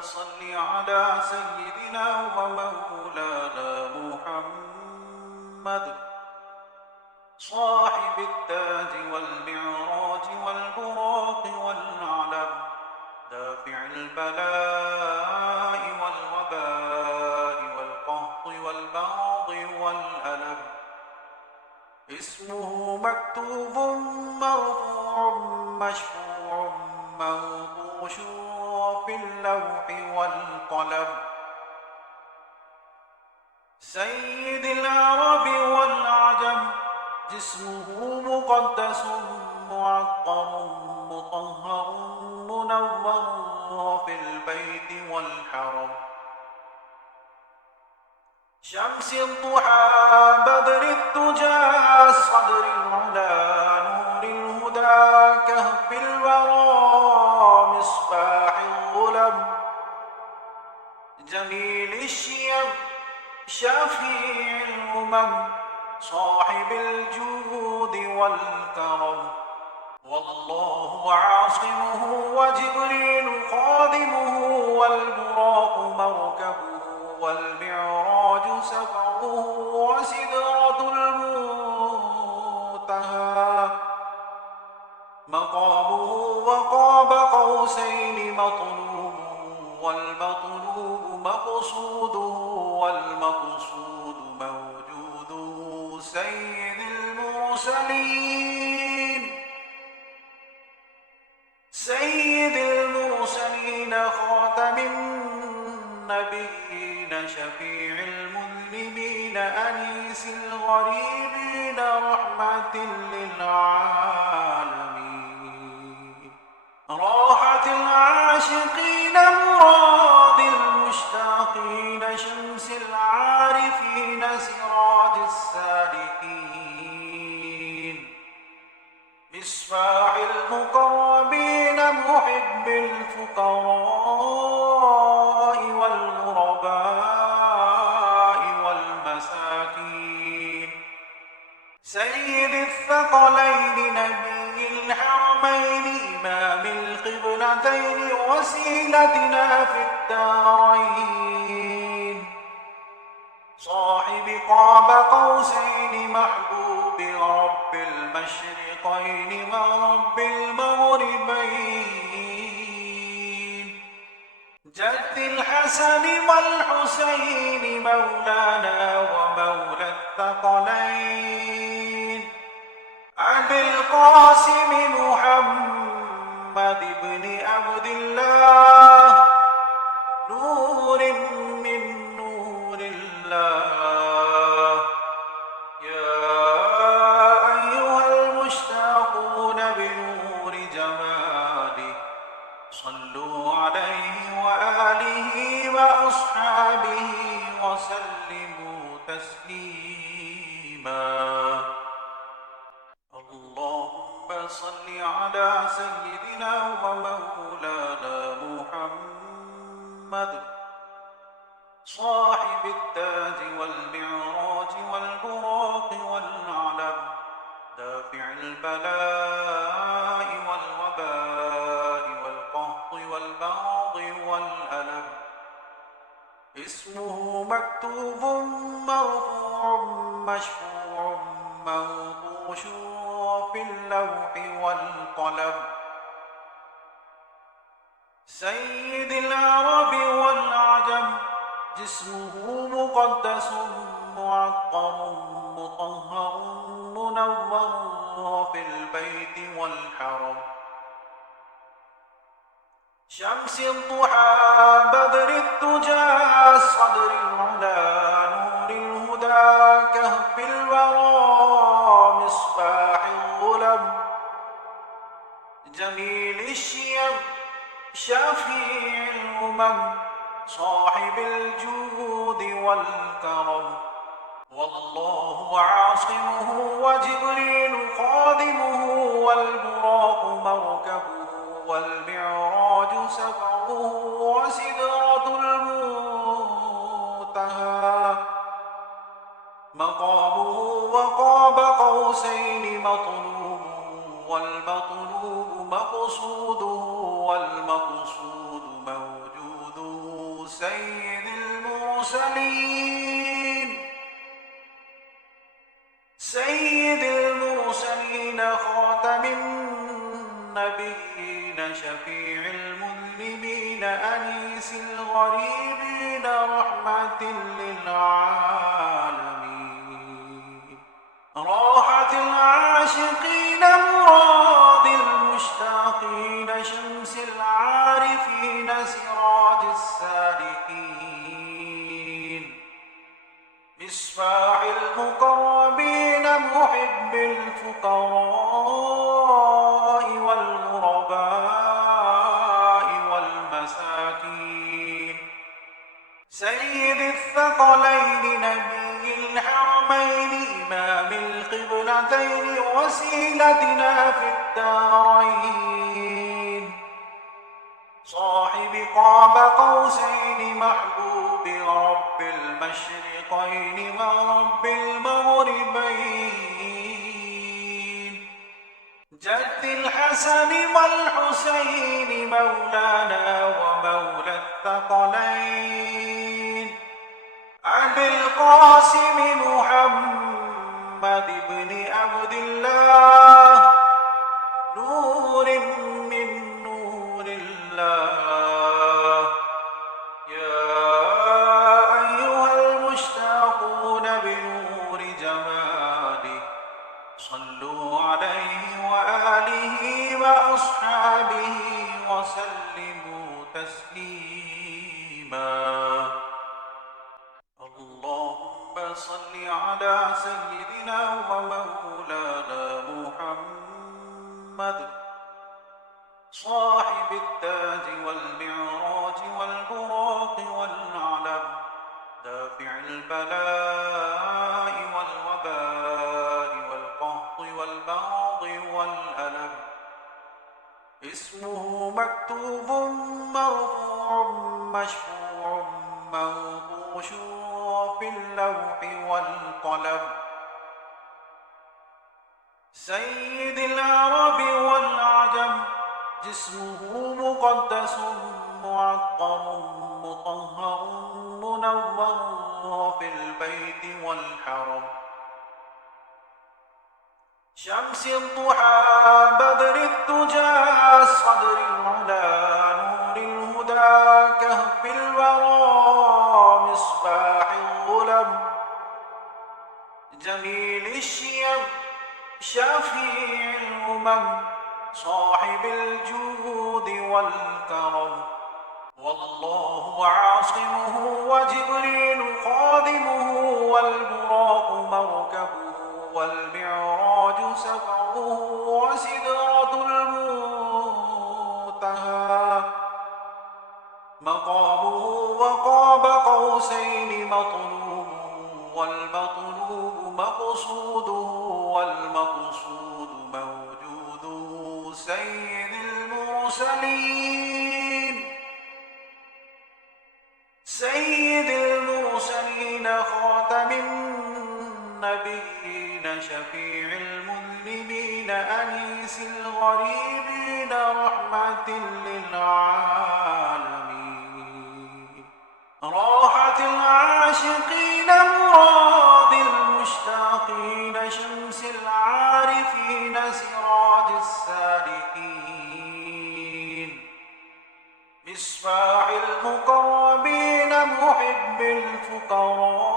صل على سيدنا ومولانا محمد صاحب التاج والمعراج والبراق والعلم دافع البلاء والوباء والقهط والبغض والألم اسمه مكتوب مرفوع مشفوع موضوع في اللوح والقلم سيد العرب والعجم جسمه مقدس معطر مطهر منور في البيت والحرم شمس الضحى بدر الدجى صدر العلا نور الهدى كهف الورى مصباح الظلم جميل الشيم شفيع الأمم صاحب الجود والكرم والله عاصمه وجبريل خادمه والبراق مركبه والمعراج سفره وسدرة المنتهى مقامه وقاب قوسين مطلوب والمطلوب مقصوده والمقصود موجوده سيد المرسلين خاتم النبيين شفيع المذنبين أنيس الغريبين رحمة للعالمين راحة العاشقين مراد المشتاقين شمس العارفين سراج السالكين مصباح المقربين محب الفقراء والغرباء والمساكين سيد الثقلين نبي الحرمين إمام القبلتين وسيلتنا في الدارين صاحب قاب قوسين محبوب رب المشرقين ورب المغربين جد الحسن والحسين مولانا ومولى الثقلين أبي القاسم محمد بن عبد الله نور من نور الله يا أيها المشتاقون بنور جماله صلوا عليه وآله وأصحابه وسلموا تسليما اللهم صل على سيدنا ومولانا محمد صاحب التاج والمعراج والبراق والعلم دافع البلاء والوباء والقهط والبغض والألم اسمه مكتوب مرفوع مشفوع موضوع في اللوح والقلم سيد العرب والعجم جسمه مقدس معطر مطهر منور في البيت والحرم شمس الضحى بدر الدجى صدر العلا نور الهدى كهف الورى مصباح الظلم جميل الشيم شفيع الأمم صاحب الجود والكرم والله عاصمه وجبريل خادمه والبراق مركبه والمعراج سفره وسدرة المنتهى مقامه وقاب قوسين مطلوب والمطلوب مقصوده والمقصود موجوده سيد المرسلين خاتم النبيين شفيع المذنبين أنيس الغريبين رحمة للعالمين راحة العاشقين مراد المشتاقين شمس العارفين سراج السالكين مصباح المقربين محب الفقراء والغرباء والمساكين سيد الثقلين نبي الحرمين إمام القبلتين وسيلتنا في الدارين صاحب قاب قوسين محبوب رب المشرقين ورب المغربين جد الحسن والحسين مولانا ومولى الثقلين أبي القاسم محمد بن عبد الله نور من نور الله يا أيها المشتاقون بنور جماله صلوا عليه وآله وأصحابه وسلموا تسليما اللهم صل على سيدنا ومولانا محمد صاحب التاج والمعراج والبراق والعلم دافع البلاء والوباء والقهط والبغض والألم اسمه مكتوب مرفوع مشفوع موضوع في اللوح والقلم سيد العرب والعجم جسمه مقدس معطر مطهر منور في البيت والحرم شمس الضحى بدر الدجى صدر العلا نور الهدى كهف الورى مصباح الظلم جميل الشيم شفيع الأمم صاحب الجود والكرم والله عاصمه وجبريل خادمه والبراق مركبه والمعراج سفره وسدرة المنتهى مقامه وقاب قوسين مطلوب والمطلوب مقصوده والمقصود موجوده سيد المرسلين خاتم النبيين شفيع المذنبين أنيس الغريبين رحمة للعالمين راحة العاشقين مراد المشتاقين شمس العارفين سراج السالكين مصباح المقربين محب الفقراء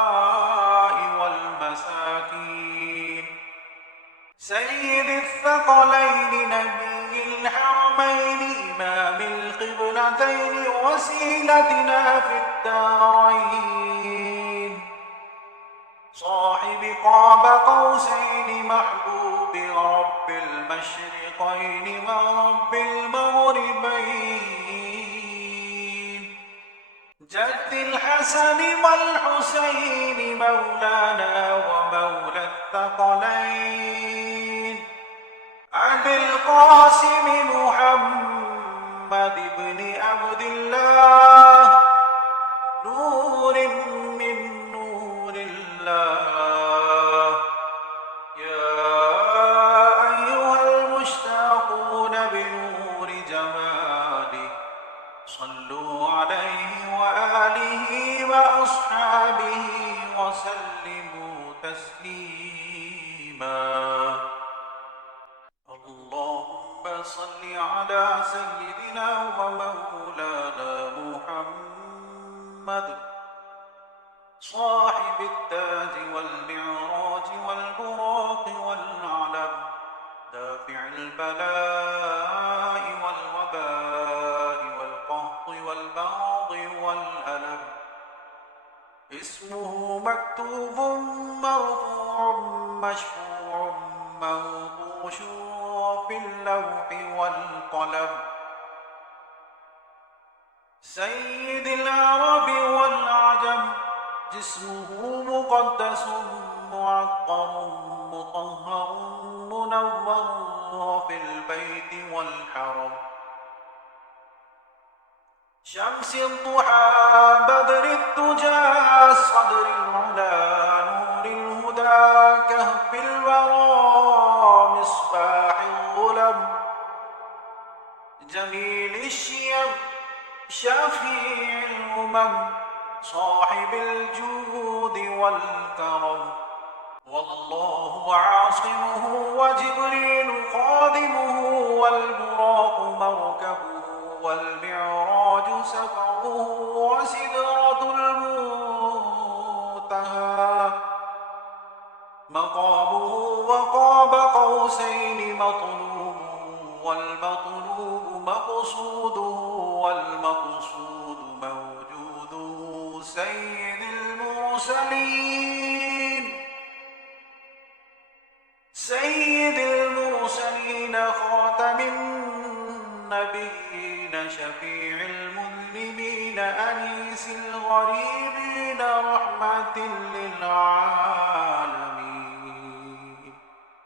والغرباء والمساكين سيد الثقلين نبي الحرمين إمام القبلتين وسيلتنا في الدارين صاحب قاب قوسين محبوب رب المشرقين ورب المغربين جد الحسن والحسين مولانا ومولى الثقلين أبي القاسم محمد بن عبد الله نور من نور الله يا أيها المشتاقون بنور جماله صل على سيدنا ومولانا محمد صاحب التاج والمعراج والبراق والعلم دافع البلاء والوباء والقهط والبغض والألم اسمه مكتوب مرفوع مشفوع موضوع في اللوح والقلم سيد العرب والعجم جسمه مقدس معطر مطهر منور في البيت والحرم شمس الضحى بدر الدجى صدر العلا نور الهدى كهف الورى مصباح الظلم جميل الشيم شفيع الأمم صاحب الجود والكرم والله عاصمه وجبريل خادمه والبراق مركبه والمعراج سفره وسدرة المنتهى مقامه وقاب قوسين مطلوب والمطلوب مقصوده والمقصود موجوده سيد المرسلين خاتم النبيين شفيع المذنبين أنيس الغريبين رحمة للعالمين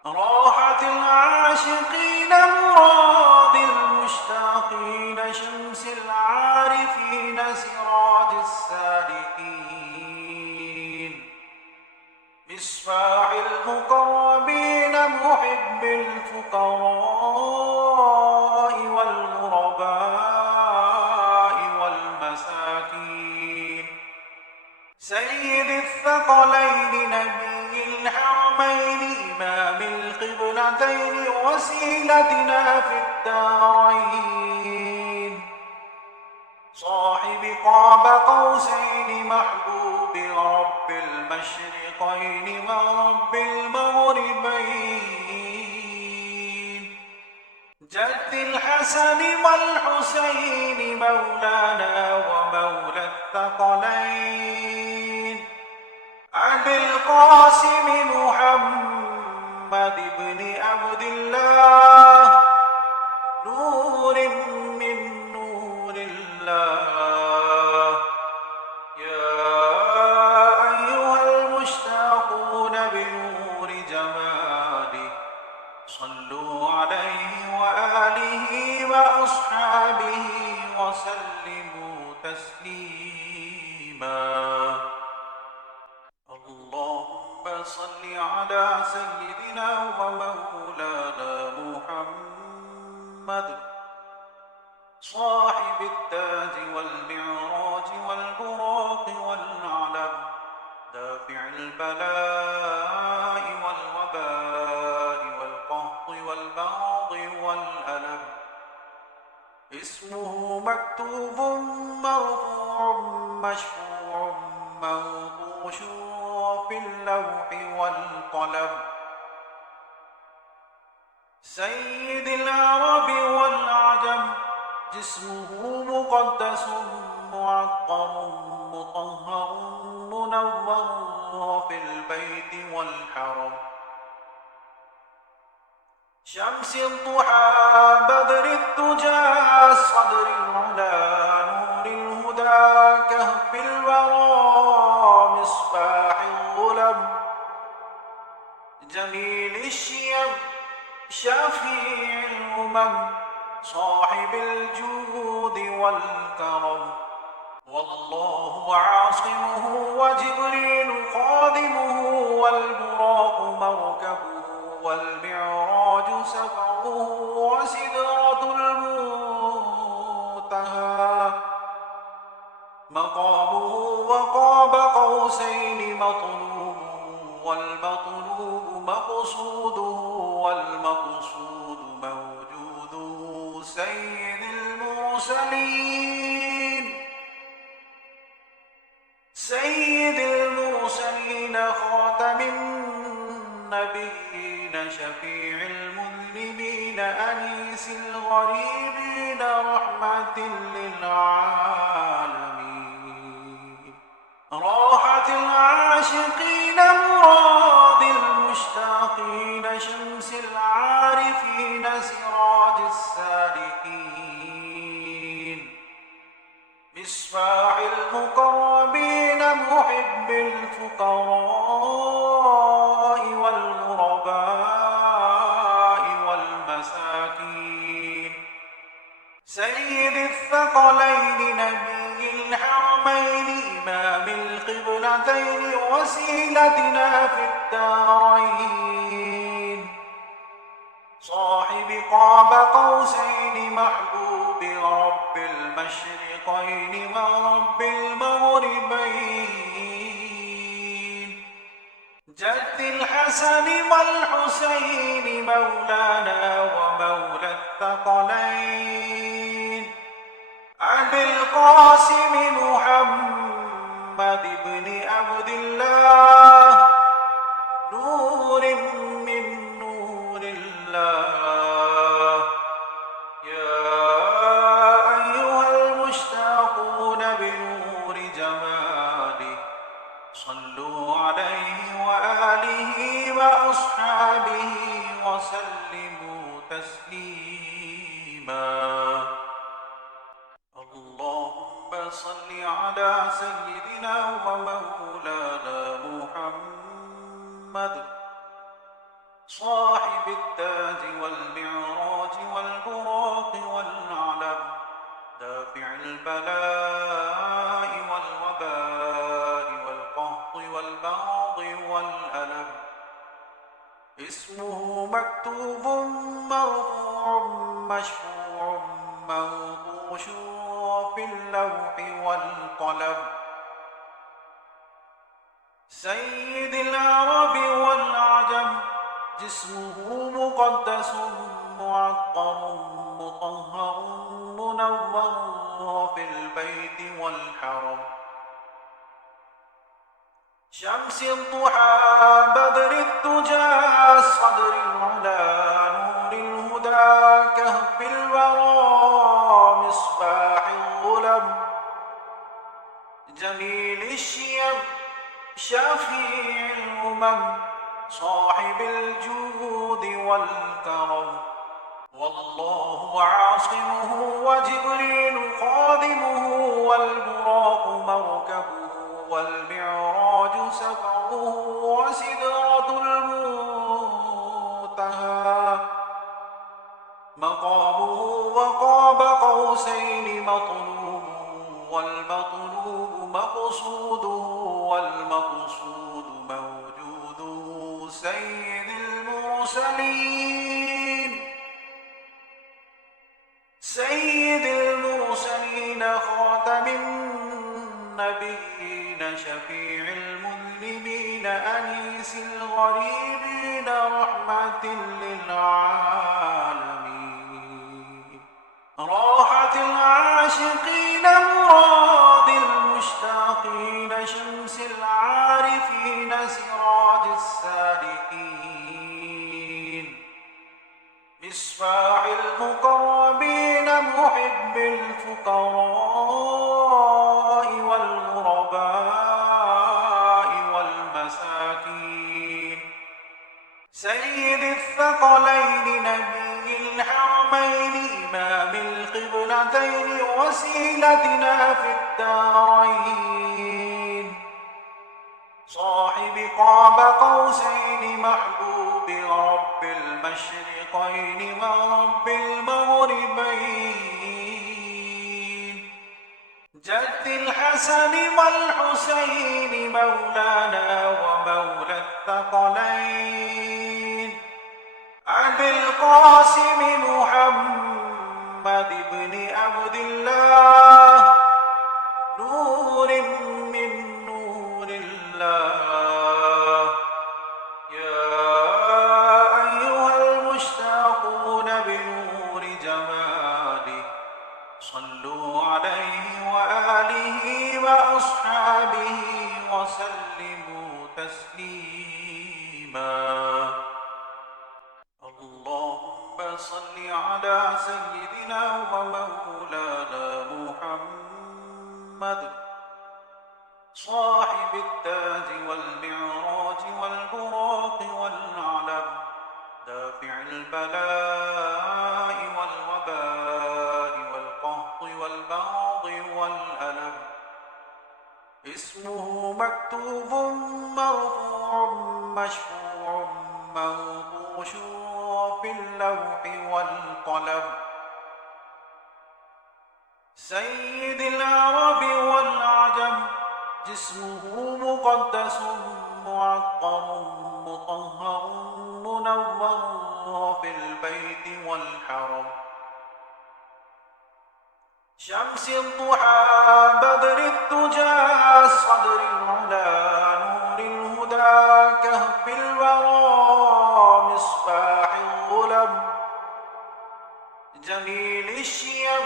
راحة العاشقين مراد المشتاقين شمس العارفين سراج السالكين مصباح المقربين محب الفقراء والغرباء والمساكين سيد الثقلين نبي الحرمين إمام القبلتين وسيلتنا في الدارين صاحب قاب قوسين محبوب رب المشرقين ورب المغربين جد الحسن والحسين مولانا ومولى الثقلين أبي القاسم محمد بن عبد الله نور من نور الله يا أيها المشتاقون بنور جماله صلوا عليه وآله وأصحابه وسلموا تسليما اللهم صل على سيدنا ومولانا محمد صاحب التاج والمعراج والبراق والعلم دافع البلاء والوباء والقهط والبغض والألم اسمه مكتوب مرفوع مشفوع موضوع في اللوح والقلم سيد العرب والعجم جسمه مقدس معطر مطهر منور في البيت والحرم شمس الضحى بدر الدجى صدر العلا نور الهدى كهف الورى مصباح الظلم جميل الشيم شفيع الأمم صاحب الجود والكرم والله عاصمه وجبريل خادمه والبراق مركبه والمعراج سفره وسدرة المنتهى مقامه وقاب قوسين مطلوب والمطلوب مقصوده والمقصود موجوده سيد المرسلين خاتم النبيين شفيع المذنبين أنيس الغريبين رحمة للعالمين راحة العاشقين مراد المشتاقين شمس العارفين سراج السالكين مصباح المقربين محب الفقراء والغرباء والمساكين سيد الثقلين نبي الحرمين إمام القبلتين وسيلتنا في الدارين صاحب قاب قوسين محبوب رب المشرقين ورب المغربين جد الحسن والحسين مولانا ومولى الثقلين أبي القاسم محمد بن عبد الله نور من نور الله يا أيها المشتاقون بنور جماله صلوا عليه وآله وأصحابه وسلموا تسليما اللهم صل على سيدنا ومولانا محمد صاحب التاج والمعراج والبراق والعلم دافع البلاء والوباء والقهط والبغض والألم اسمه مكتوب مرفوع مشفوع منقوش في اللوح والقلم سيد العرب والعجم جسمه مقدس معطر مطهر منور في البيت والحرم شمس الضحى بدر الدجى صدر العلا نور الهدى كهف الورى مصباح الظلم جميل الشيم شفيع الأمم صاحب الجود والكرم والله عاصمه وجبريل خادمه والبراق مركبه والمعراج سفره وسدرة المنتهى مقامه وقاب قوسين مطلوب والمطلوب مقصوده والمقصود موجوده سيد المرسلين خاتم النبيين شفيع المذنبين أنيس الغريبين رحمة للعالمين راحة العاشقين مراد المشتاقين شمس العارفين سراج السالكين مصباح المقربين محب الفقراء والغرباء والمساكين سيد الثقلين نبي الحرمين إمام القبلتين وسيلتنا في الدارين صاحب قاب قوسين محبوب رب المشرقين ورب المغربين جد الحسن والحسين مولانا ومولى الثقلين أبي القاسم محمد بن عبد الله نور من نور الله يا أيها المشتاقون بنور جماله سيدنا ومولانا محمد صاحب التاج والمعراج والبراق والعلم دافع البلاء والوباء والقهط والبغض والألم اسمه مكتوب مرفوع مشفوع منقوش في اللوح والقلم سيد العرب والعجم جسمه مقدس معطر مطهر منور في البيت والحرم شمس الضحى بدر الدجى صدر العلا نور الهدى كهف الورى مصباح الظلم جميل الشيم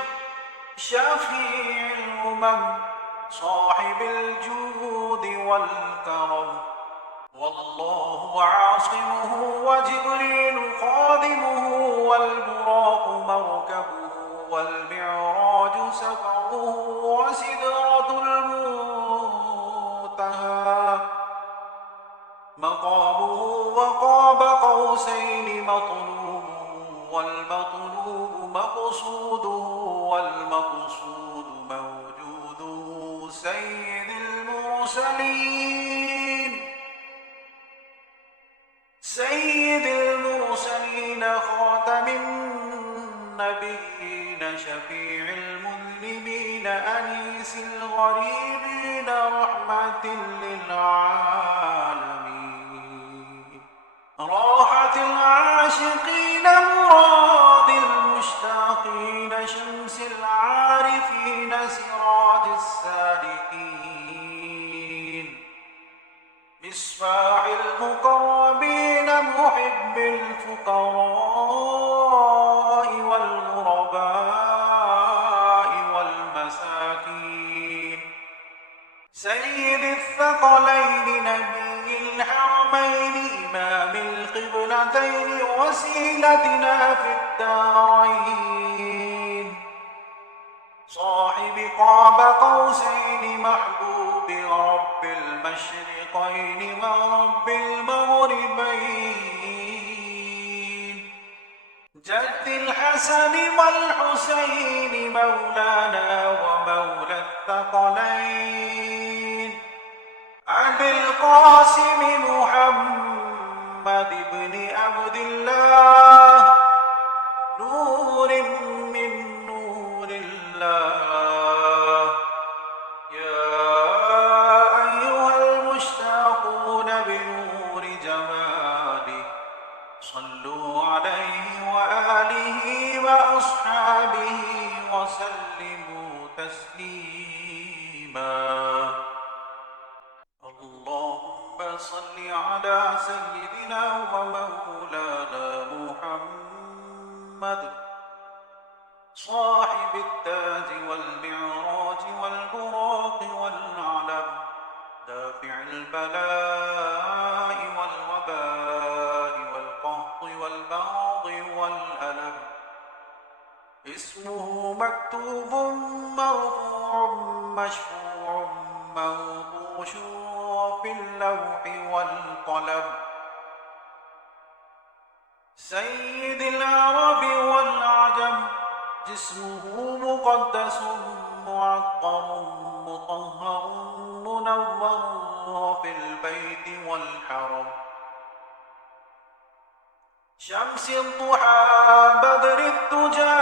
شفيع الأمم صاحب الجود والكرم والله عاصمه وجبريل خادمه والبراق مركبه والمعراج سفره وسدرة المنتهى مقامه وقاب قوسين مطلوب والمطلوب مقصوده والمقصود موجوده سيد المرسلين خاتم النبيين شفيع المذنبين أنيس الغريبين رحمة للعالمين راحة العاشقين مراد المشتاقين شمس العارفين سراج السالكين مصباح المقربين محب الفقراء والغرباء والمساكين سيد الثقلين نبي الحرمين إمام القبلتين وسيلتنا في الدارين صاحب قاب قوسين محبوب رب المشرقين ورب المغربين جد الحسن والحسين مولانا ومولى الثقلين أبي القاسم محمد بن عبد الله نور من نور الله يا أيها المشتاقون بنور جماله صلوا عليه وآله وأصحابه وسلموا تسليما اللهم صل على سيدنا ومولانا محمد صاحب التاج والمعراج والبراق والعلم دافع البلاء والوباء والقهط والبغض والألم اسمه مكتوب مرفوع مشفوع منقوش في اللوح والقلم سيد العرب والعجم جسمه مقدس معطر مطهر منور في البيت والحرم شمس الضحى بدر الدجى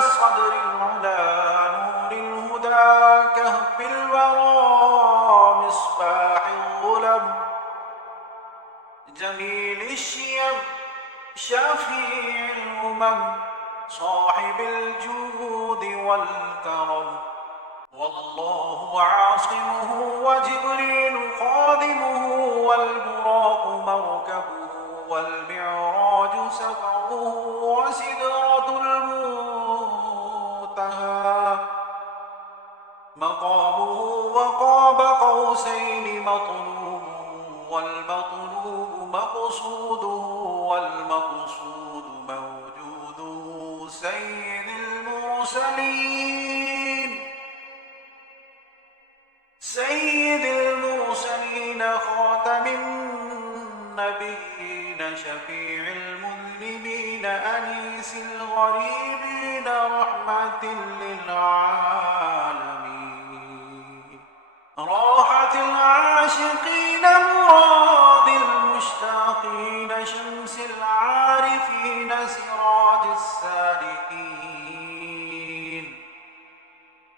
صدر العلا نور الهدى كهف الورى مصباح الظلم جميل الشيم شفيع الأمم صاحب الجود والكرم والله عاصمه وجبريل خادمه والبراق مركبه والمعراج سفره وسدرة المنتهى مقامه وقاب قوسين مطلوب والمطلوب مقصوده والمقصود موجوده سيد سيد المرسلين خاتم النبيين شفيع المذنبين أنيس الغريبين رحمة للعالمين راحة العاشقين مراد المشتاقين شمس العارفين سراج السالكين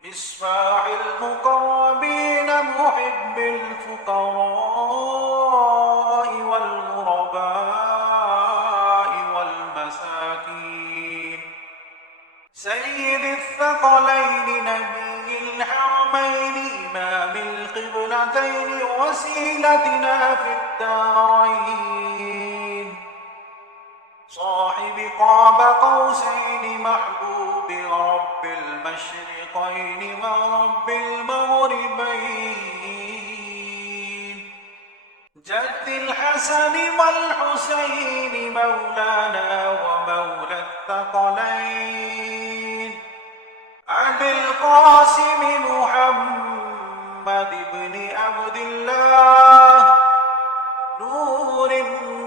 مصباح المقربين محب الفقراء والغرباء والمساكين سيد الثقلين نبي الحرمين إمام القبلتين وسيلتنا في الدارين صاحب قاب قوسين محبوب رب المشرقين ورب المغربين جد الحسن والحسين مولانا ومولى الثقلين أبي القاسم محمد بن عبد الله نور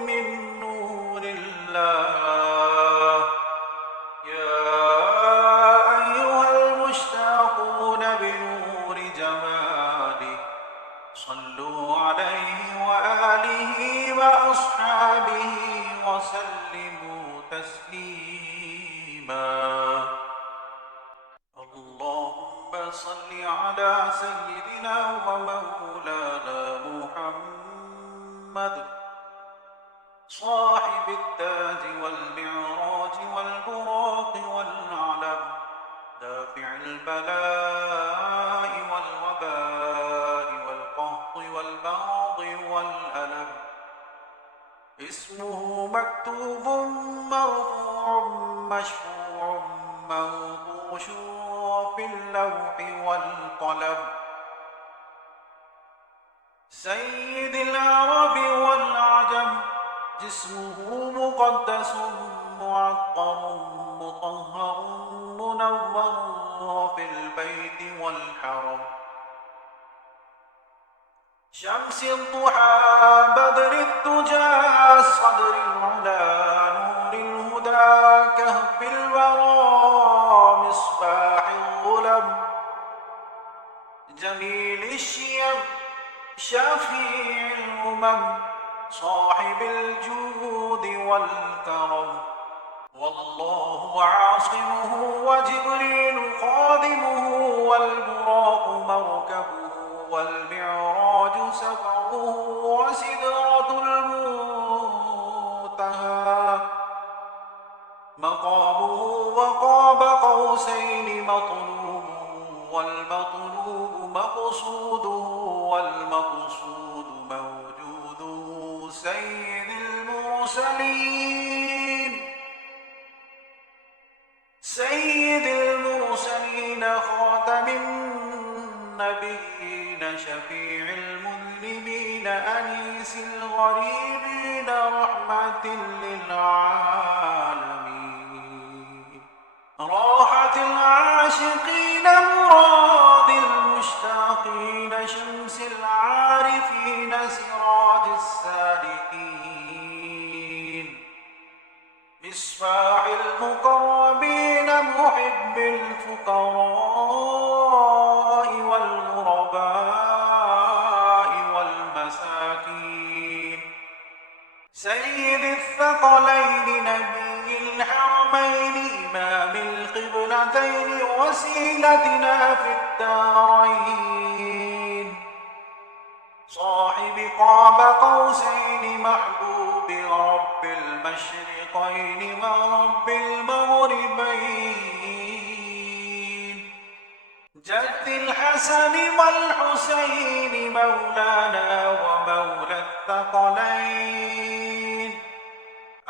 من نور الله يا أيها المشتاقون بنور جماله صلوا عليه وآله وأصحابه وسلموا تسليما اللهم صل على سيدنا ومولانا محمد صاحب التاج والمعراج والبراق والعلم دافع البلاء والوباء والقهط والبغض والألم اسمه مكتوب مرفوع مشفوع منقوش في اللوح والقلم سيد العرب والعجم جسمه مقدس معطر مطهر منور في البيت والحرم شمس الضحى بدر الدجى صدر العلا نور الهدى كهف الورى مصباح الظلم جميل الشيم شفيع الأمم صاحب الجود والكرم والله عاصمه وجبريل خادمه والبراق مركبه والمعراج سفره وسدرة المنتهى مقامه وقاب قوسين مطلوب والمطلوب مقصوده والمقصود موجوده سيد المرسلين خاتم النبيين شفيع المذنبين أنيس الغريبين رحمة للعالمين راحة العاشقين مراد المشتاقين شمس العارفين سراج السالكين مصباح المقربين محب الفقراء والغرباء والمساكين سيد الثقلين نبي الحرمين إمام القبلتين وسيلتنا في الدارين صاحب قاب قوسين محبوب رب المشرقين ورب المغربين جد الحسن والحسين مولانا ومولى الثقلين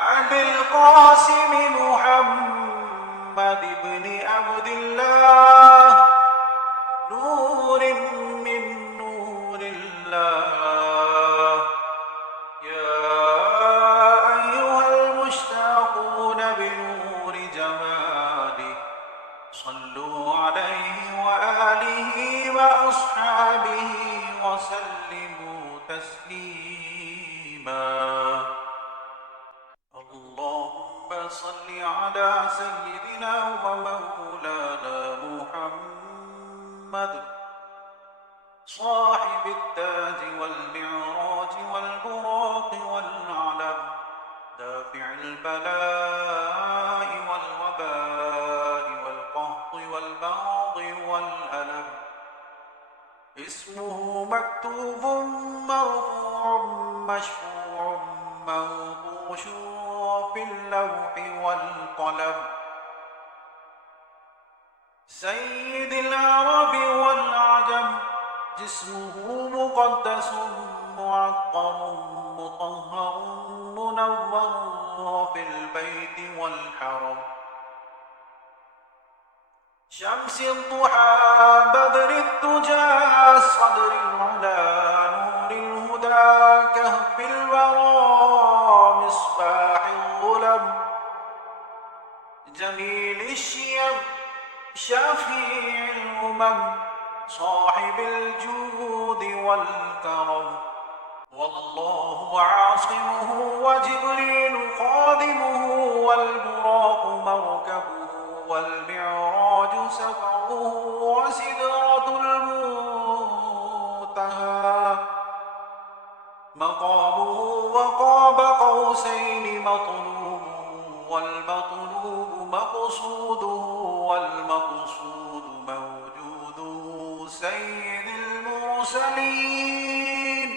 أبي القاسم محمد بن عبد الله نور من نور الله يا أيها المشتاقون بنور جماله صلوا عليه وآله وأصحابه وسلموا تسليما. اللهم صل على سيدنا ومولانا محمد صاحب التاج والمعراج والبراق والعلم، دافع البلاء والوباء والقهط والبغض والألم، اسمه مكتوب مرفوع مشفوع منقوش في اللوح والقلم، سيد العرب والعجم، جسمه مقدس معطر مطهر منور في البيت والحرم، شمس الضحى بدر الدجى صدر العلا نور الهدى كهف الورى مصباح الظلم، جميل الشيم شفيع الأمم صاحب الجود والكرم، والله عاصمه وجبريل خادمه والبراق مركبه والمعراج سفره وسدرة المنتهى مقامه وقاب قوسين مطلوب والمطلوب مقصوده والمقصود موجوده، سيد المرسلين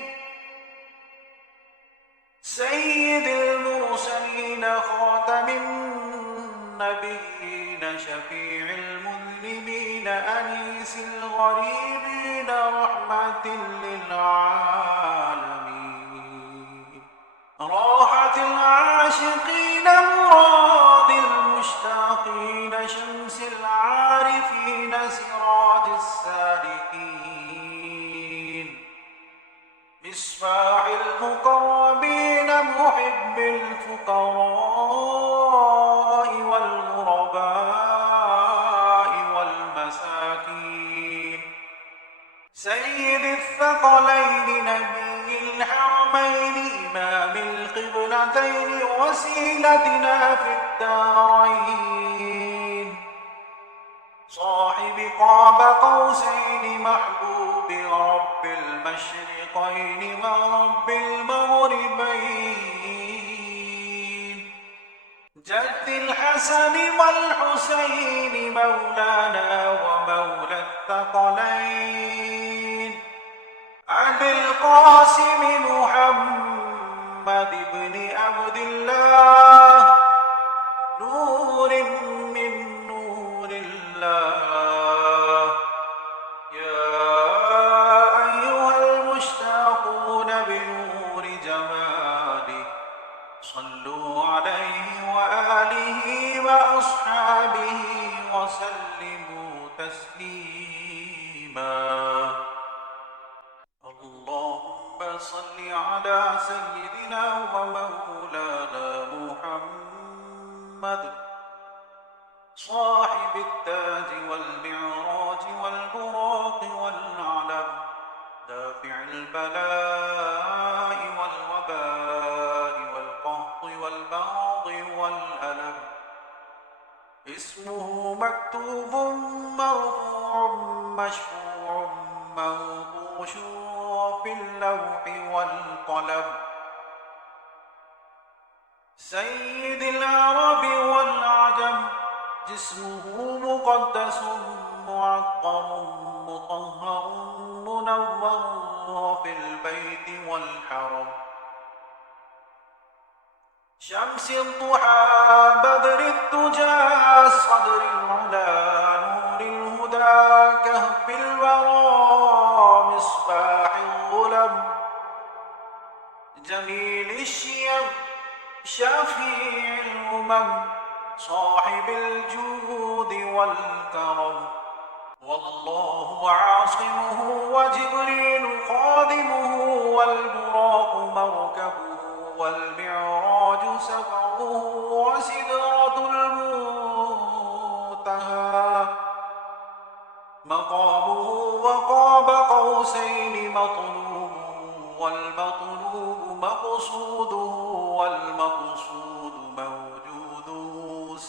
سيد المرسلين خاتم النبيين شفيع المذنبين أنيس الغريبين رحمة للعالمين، راحة العاشقين مراد المشتاقين شمس العارفين سراج السالكين، مصباح المقربين محب الفقراء والغرباء والمساكين، سيد الثقلين نبي الحرمين إمام القبلتين وسيلتنا في الدارين، صاحب قاب قوسين محبوب رب المشرقين ورب المغربين، جد الحسن والحسين مولانا ومولى الثقلين، أبي القاسم محمد بن عبد الله نور من نور الله، يا أيها المشتاقون بنور جماله صلوا عليه وآله وأصحابه وسلموا تسليما. اللهم صل على سيدنا ومولانا محمد صاحب التاج والمعراج والبراق والعلم، دافع البلاء والوباء والقهط والبغض والألم، اسمه مكتوب مرفوع مشفوع منقوش في اللوح والقلم، سيد العرب والعجم، جسمه مقدس معطر مطهر منور في البيت والحرم، شمس الضحى بدر الدجى صدر العلا نور الهدى كهف الورى مصباح الظلم، جميل الشيم شفيع الأمم صاحب الجود والكرم، والله عاصمه وجبريل خادمه والبراق مركبه والمعراج سفره وسدرة المنتهى مقامه وقاب قوسين مطلوب والمطلوب مقصوده والمقصود موجوده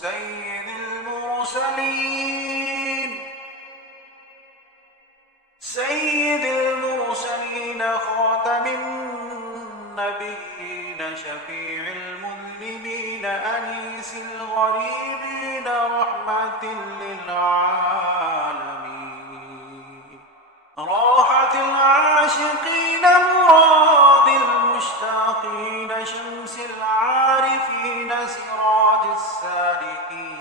سيد المرسلين خاتم النبيين شفيع المذنبين أنيس الغريبين رحمة للعالمين راحة العاشقين مراد المشتاقين شمس العارفين سراج السالكين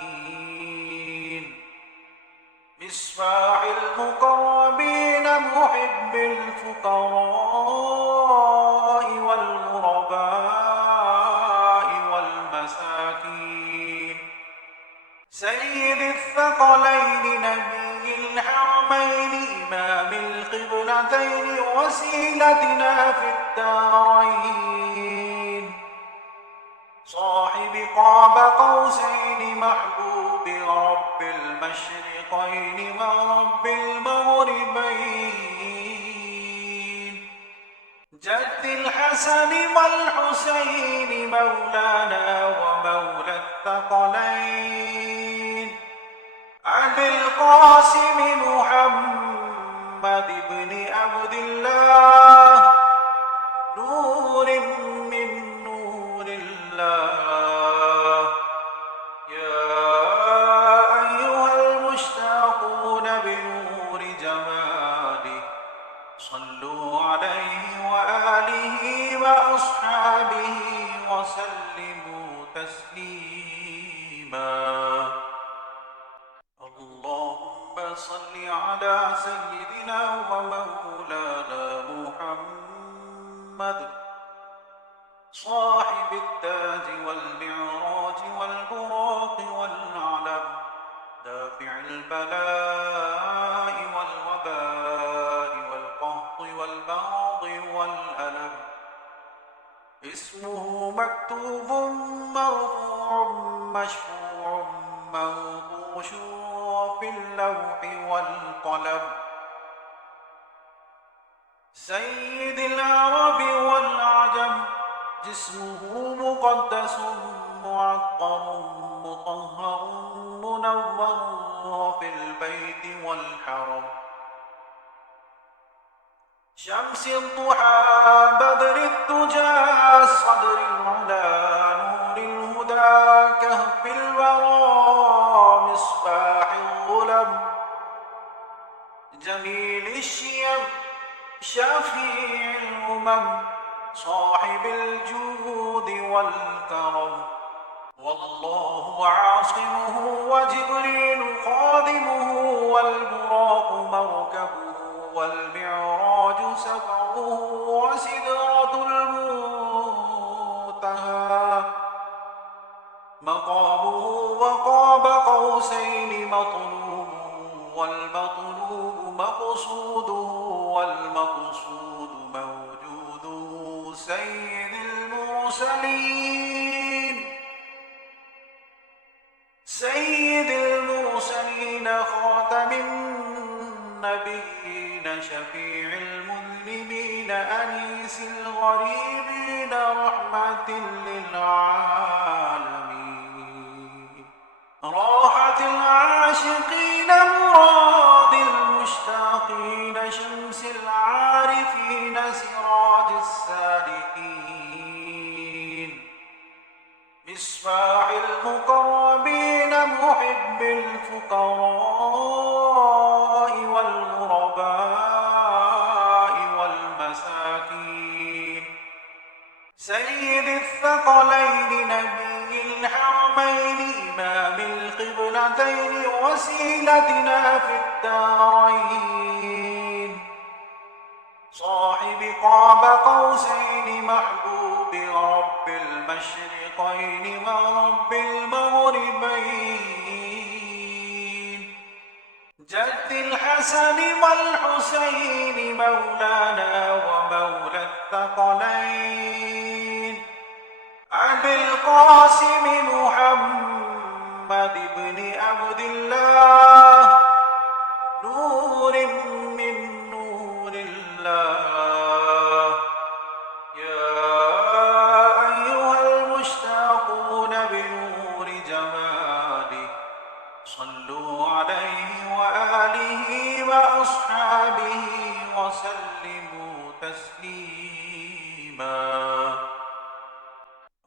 مصباح المقربين محب الفقراء والغرباء والمساكين سيد الثقلين نبي الحرمين إمام القبلتين وسيلتنا في الدارين صاحب قاب قوسين محبوب رب المشرقين ورب المغربين جد الحسن والحسين مولانا ومولى الثقلين أبي القاسم محمد بن عبد الله نور من نور الله يا أيها المشتاقون بنور جماله صلوا عليه وآله وأصحابه وسلموا تسليما اللهم صل على سيدنا ومولانا محمد صاحب التاج والمعراج والبراق والعلم دافع البلاء والوباء والقهط والبغض والألم اسمه مكتوب مرفوع مشفوع منقوش في اللوح والقلم سيد العرب والعجم جسمه مقدس معطر مطهر منور في البيت والحرم شمس الضحى بدر الدجى صدر العلا نور الهدى كهف الورى مصباح الظلم جميل الشيم شفيع الأمم صاحب الجود والكرم والله عاصمه وجبريل خادمه والبراق مركبه والمعراج سفره وسدرة المنتهى مقامه وقاب قوسين مطلوب والمطلوب مقصوده والمقصود موجوده سيد المرسلين خاتم النبيين شفيع المذنبين أنيس الغريبين رحمة للعالمين راحة العاشقين مراد المشتاقين شمس العارفين سراج السالكين مصباح المقربين محب الفقراء والغرباء والمساكين سيد الثقلين نبي الحرمين إمام القبلتين وسيلتنا في الدارين صاحب قاب قوسين محبوب رب المشرقين ورب المغربين جد الحسن والحسين مولانا ومولى الثقلين أبي القاسم محمد محمد بن عبد الله نور من نور الله يا أيها المشتاقون بنور جماله صلوا عليه وآله وأصحابه وسلموا تسليما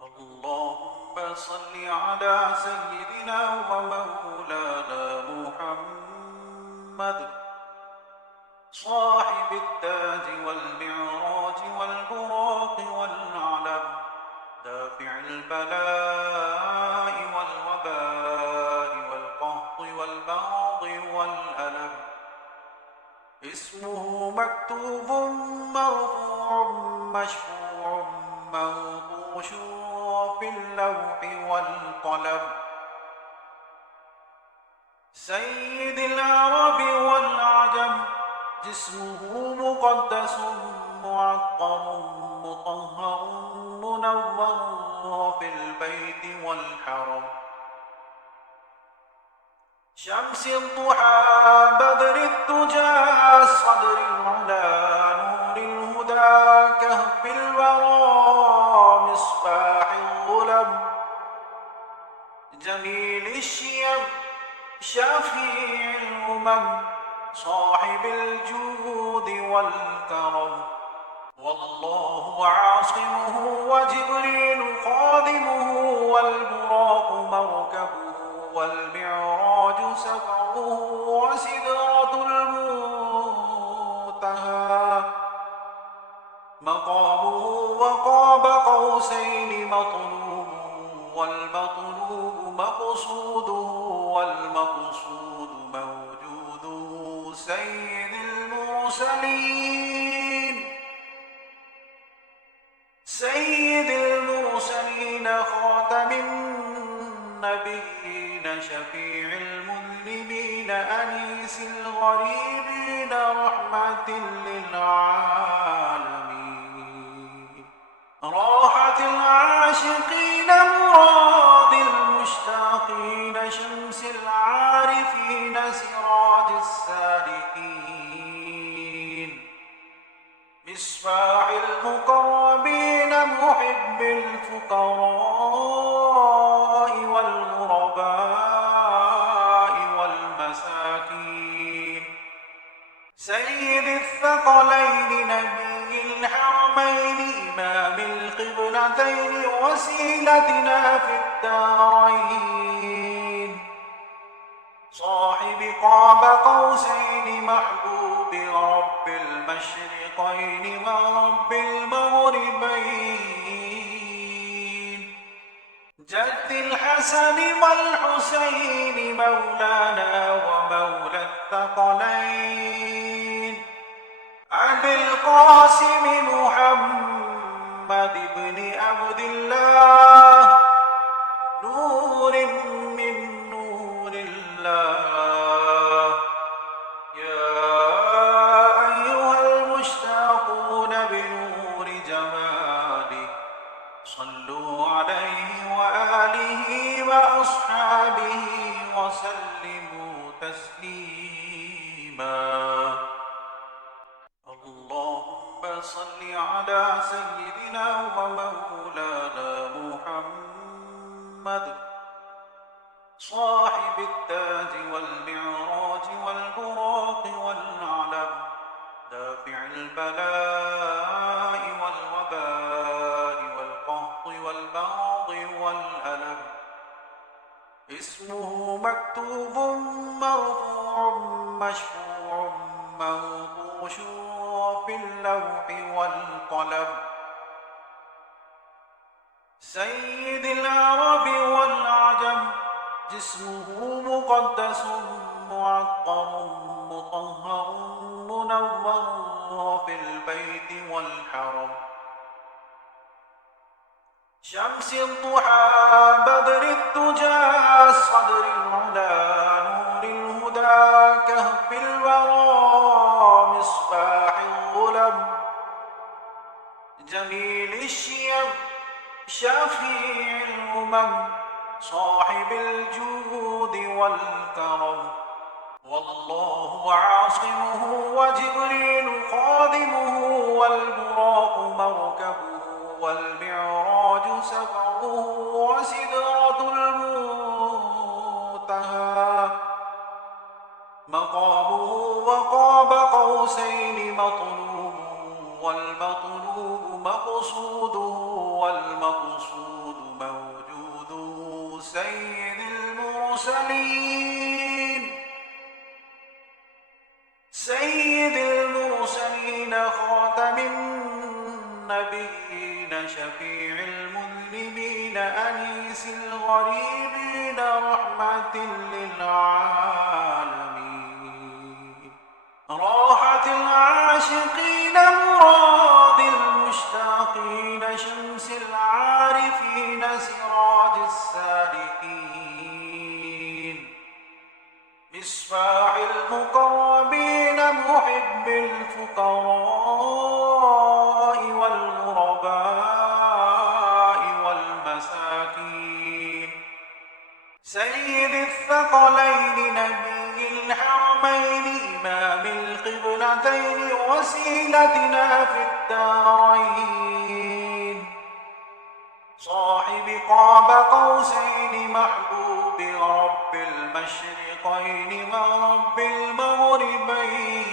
اللهم صل على سيدنا ومولانا محمد صاحب التاج والمعراج والبراق والعلم دافع البلاء والوباء والقهط والبغض والألم اسمه مكتوب مرفوع مشفوع موضوع في اللوح والقلم سيد العرب والعجم جسمه مقدس معطر مطهر منور في البيت والحرم شمس الضحى بدر الدجى صدر العلا نور الهدى كهف الورى مصباح الظلم جميل الشيم شفيع الأمم صاحب الجود والكرم والله عاصمه وجبريل خادمه والبراق مركبه والمعراج سفره وسدرة المنتهى مقامه وقاب قوسين مطلوب والمطلوب مقصوده والمقصود موجوده سيد المرسلين خاتم النبيين شفيع المذنبين أنيس الغريبين رحمة للعالمين راحة العاشقين مراد المشتاقين شمس العارفين سراج السالكين مصباح المقربين محب الفقراء والغرباء والمساكين سيد الثقلين نبي الحرمين إمام القبلتين وسيلتنا في الدارين صاحب قاب قوسين محبوب رب المشرقين ورب المغربين جد الحسن والحسين مولانا ومولى الثقلين أبي القاسم محمد بن عبد الله نور من نور الله يا أيها المشتاقون بنور جماله صلوا عليه وآله وأصحابه وسلموا تسليما اللهم صل على سيدنا ومولانا محمد صاحب التاج والمعراج والبراق والعلم دافع البلاء والوباء والقهط والبغض والألم اسمه مكتوب مرفوع مشفوع موضوع في اللوح والقلم سيد العرب والعجم جسمه مقدس معطر مطهر منور في البيت والحرم شمس الضحى بدر الدجى صدر العلا نور الهدى كهف الورى مصباح الظلم جميل الشيم شفيع الأمم صاحب الجود والكرم. والله عاصمه وجبريل خادمه، والبراق مركبه، والمعراج سفره، وسدرة المنتهى مقامه، وقاب قوسين مطلوب، والمطلوب مقصوده، والمقصود موجوده. سيد المرسلين خاتم النبيين، شفيع المذنبين، أنيس الغريبين، رحمة للعالمين، راحة العاشقين، مراد المشتاقين، شمس العارفين، سراج السالكين، مصباح المقربين، محب الفقراء والغرباء والمساكين، سيد الثقلين، نبي الحرمين، إمام القبلتين، وسيلتنا في الدارين، صاحب قاب قوسين، محبوب رب المشرقين ورب المغربين،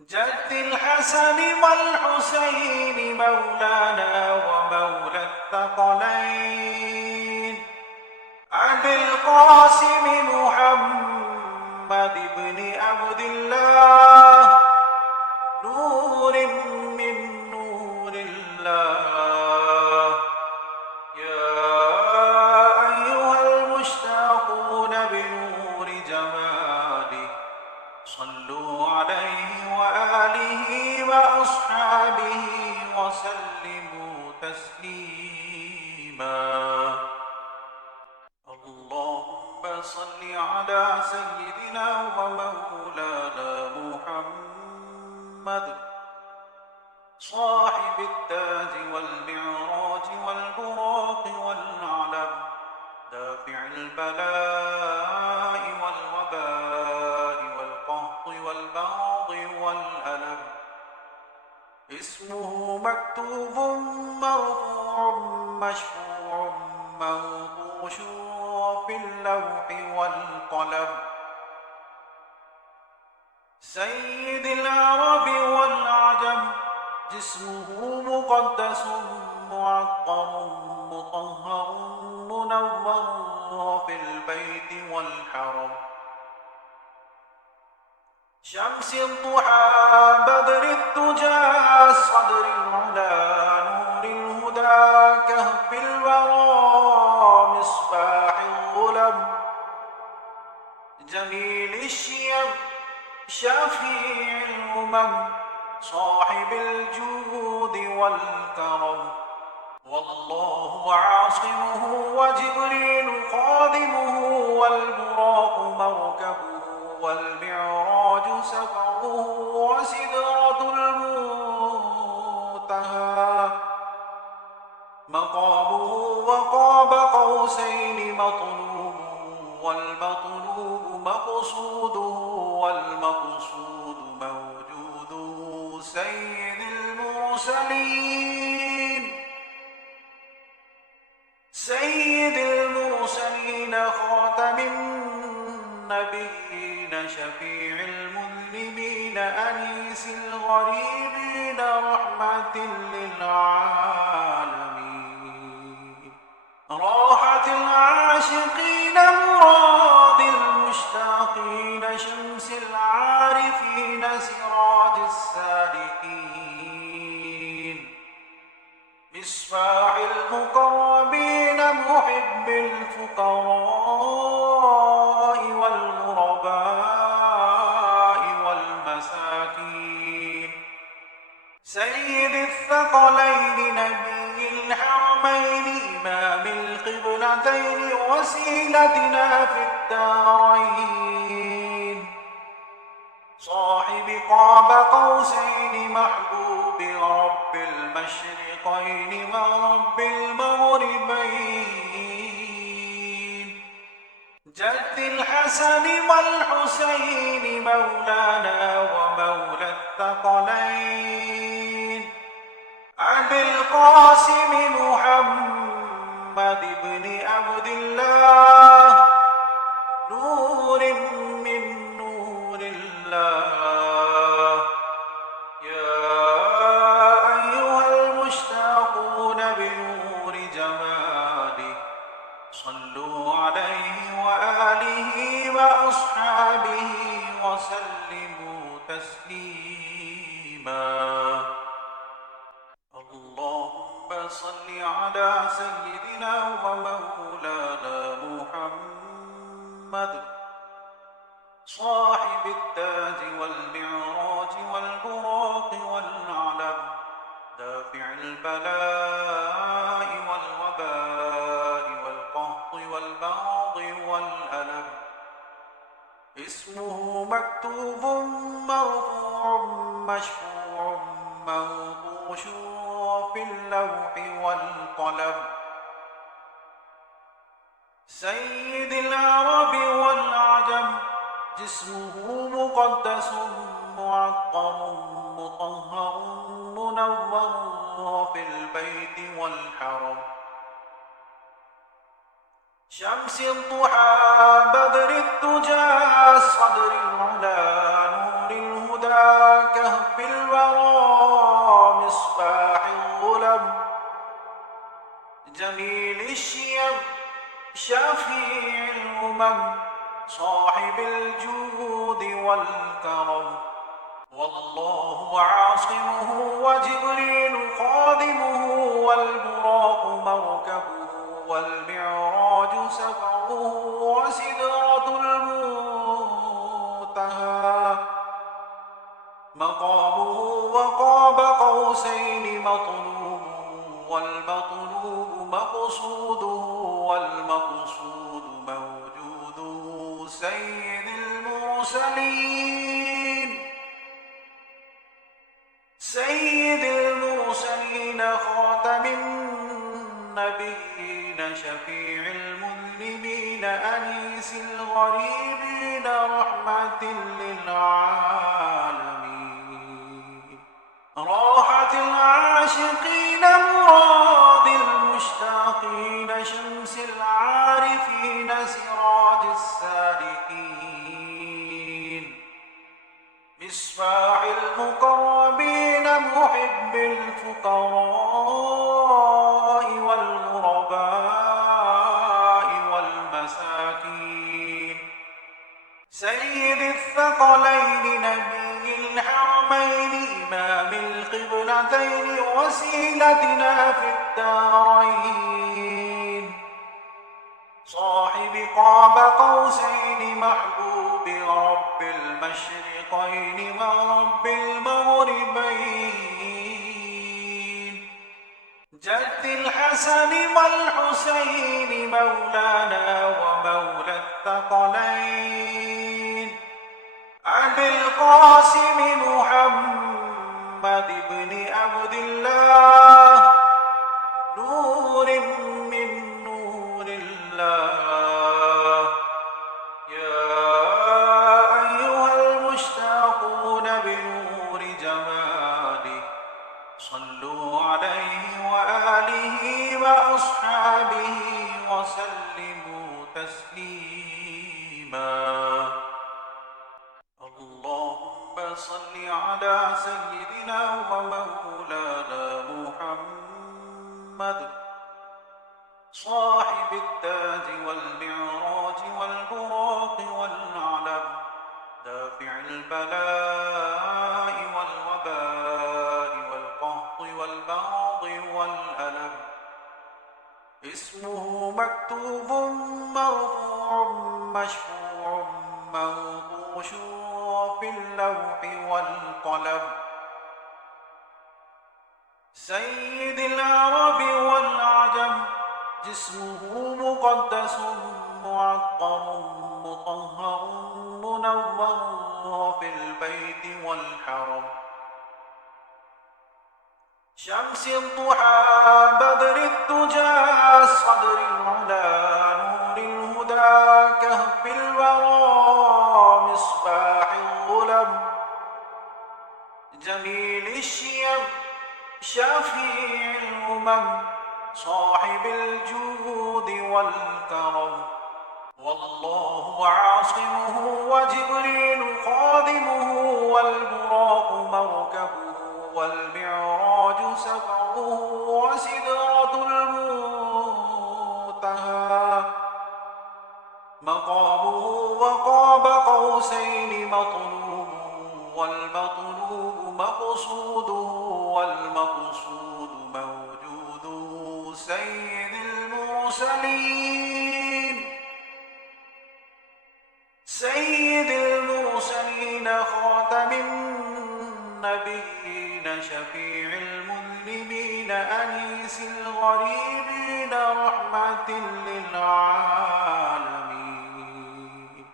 جد الحسن والحسين، مولانا ومولى الثقلين، أبي القاسم محمد بن عبد الله، نور من نور الله. يا أيها المشتاقون بنور جماله، صلوا عليه وآله وأصحابه وسلموا تسليما. اللهم صل على سيدنا ومولانا محمد، صاحب التاج والمعراج والبراق والعلم، دافع البلاء والوباء والقهط والبغض والألم، اسمه مكتوب مرفوع مشفوع منقوش في اللوح والقلم، سيد العرب والعجم، جسمه مقدس معقر مطهر منور في البيت والحرم، شمس الضحى بدر الدجى، صدر العلا نور الهدى، كهف الورى مصباح الظلم، جميل الشيم شفيع الأمم، صاحب الجود والكرم. والله عاصمه وجبريل خادمه، والبراق مركبه، والمعراج سفره، وسدرة المنتهى مقامه، وقاب قوسين مطلوب، والمطلوب مقصوده، والمقصود موجوده. سيد المرسلين خاتم النبيين، شفيع المذنبين، أنيس الغريبين، رحمة للعالمين، راحة العاشقين، مراد المشتاقين، شمس العارفين، سراج السالكين، مصباح المقربين، محب الفقراء والغرباء والمساكين، سيد الثقلين، نبي الحرمين، إمام القبلتين، وسيلتنا في الدارين، صاحب قاب قوسين، محبوب برب المشرقين ورب المغربين جد الحسن والحسين مولانا ومولى الثقلين أبي القاسم محمد بن عبد الله نور من نور الله يا أيها المشتاقون بنور جماله صلوا عليه وآله وأصحابه وسلموا تسليما اللهم صل على سيدنا ومولانا محمد صاحب التاج والمعراج والبراق والعلم دافع البلاء والوباء والقهط والبغض والألم اسمه مكتوب مرفوع مشفوع منقوش في اللوح والقلم سيد العرب والعجم جسمه مقدس معطر مطهر منور في البيت والحرم شمس الضحى بدر الدجى صدر العلا نور الهدى كهف الورى مصباح الظلم جميل الشيم شفيع الأمم صاحب الجود والكرم والله عاصمه وجبريل خادمه والبراق مركبه والمعراج سفره وسدرة المنتهى مقامه وقاب قوسين مطلوب والمطلوب مقصوده والمقصود موجوده سيد المرسلين خاتم النبيين شفيع المذنبين أنيس الغريبين رحمة للعالمين راحة العاشقين مراد المشتاقين شمس العارفين سراج السالكين مصباح المقربين محب الفقراء والغرباء والمساكين سيد الثقلين نبي الحرمين إمام القبلتين وسيلتنا في الدارين صاحب قاب قوسين محبوب رب المشرقين ورب المغربين جد الحسن والحسين مولانا ومولى الثقلين أبي القاسم محمد بن عبد الله نور من نور الله يا أيها المشتاقون بنور جماله صلوا عليه وآله وأصحابه وسلموا تسليما اللهم صل على سيدنا ومولانا محمد صاحب التاج والمعراج والبراق والعلم دافع البلاء والوباء والقهط والبغض والألم اسمه مكتوب مرفوع مشفوع منقوش في اللوح والقلم سيد العرب والعجم جسمه مقدس معطر مطهر منور في البيت والحرم الضحى بدر الدجى صدر العلا نور الهدى كهف الورى مصباح الظلم جميل الشيم شفيع الأمم صاحب الجود والكرم والله عاصمه وجبريل خادمه والبراق مركبه والمعراج سفره وسدرة المنتهى مقامه وقاب قوسين مطلوب والمطلوب مقصوده والمقصود موجوده سيد المرسلين خاتم النبيين شفيع المذنبين أنيس الغريبين رحمة للعالمين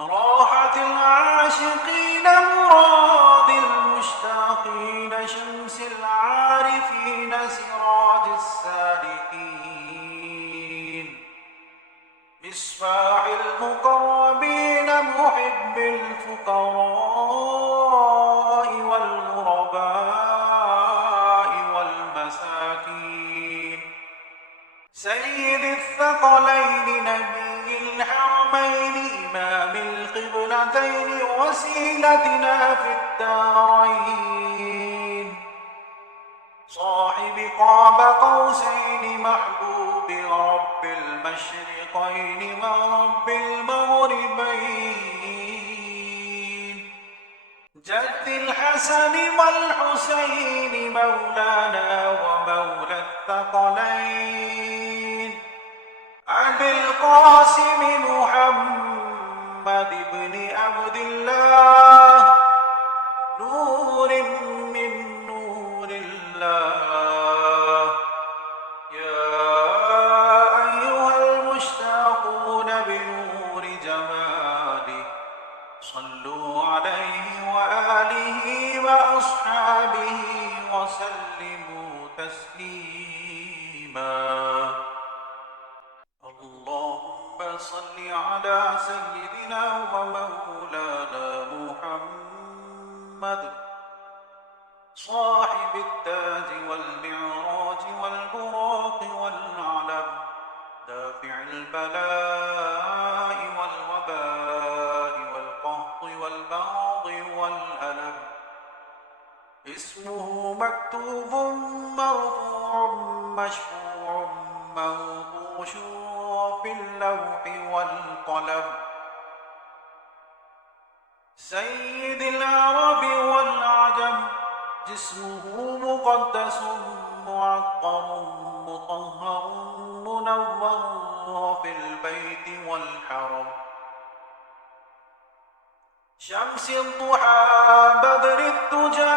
راحة العاشقين مراد المشتاقين شمس العارفين سراج السالكين مصباح المقربين محب الفقراء والغرباء والمساكين سيد الثقلين نبي الحرمين إمام القبلتين وسيلتنا في الدارين صاحب قاب قوسين محبوب رب المشرقين ورب المغربين جد الحسن والحسين مولانا ومولى الثقلين أبي القاسم محمد بن عبد الله نور من نور الله يا أيها المشتاقون بنور جماله صلوا عليه وآله وأصحابه وسلموا تسليما اللهم صل على سيدنا ومولانا محمد صاحب التاج والمعراج والبراق والعلم دافع البلاء والوباء والقهط والبغض والألم اسمه مكتوب مرفوع مشفوع منقوش في اللوح والقلم سيد العرب والعجم جسمه مقدس معقم مطهر منور في البيت والحرم شمس الضحى بدر الدجى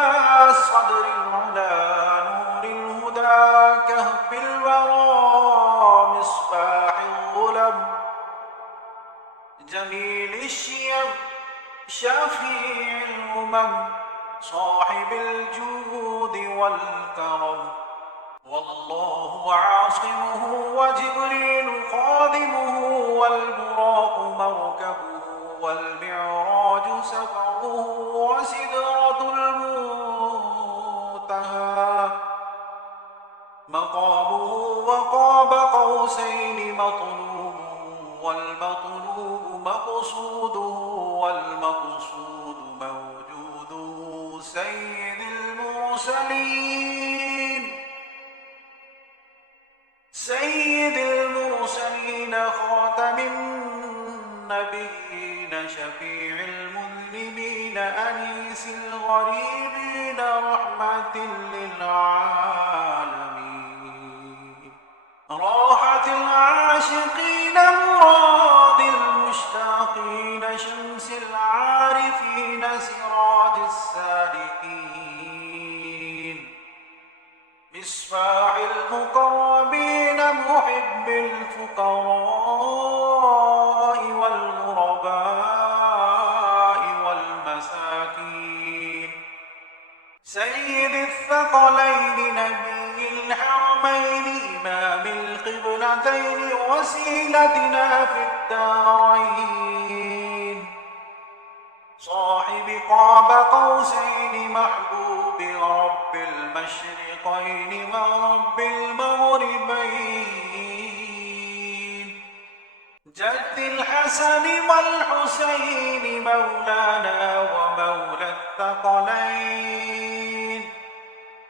صدر العلا نور الهدى كهف الورى مصباح الظلم جميل الشيم شفيع الأمم صاحب الجود والكرم والله عاصمه وجبريل خادمه والبراق مركبه والمعراج سفره وسدرة المنتهى مقامه وقاب قوسين مطلوب والمطلوب مقصوده والمقصود موجوده سيد المرسلين خاتم النبيين شفيع المذنبين أنيس الغريبين رحمة للعالمين راحة العاشقين مراد المشتاقين شمس العارفين سراج السالكين مصباح المقربين محب الفقراء والغرباء والمساكين سيد الثقلين نبي وسيلتنا في الدارين صاحب قاب قوسين محبوب رب المشرقين ورب المغربين جد الحسن والحسين مولانا ومولى الثقلين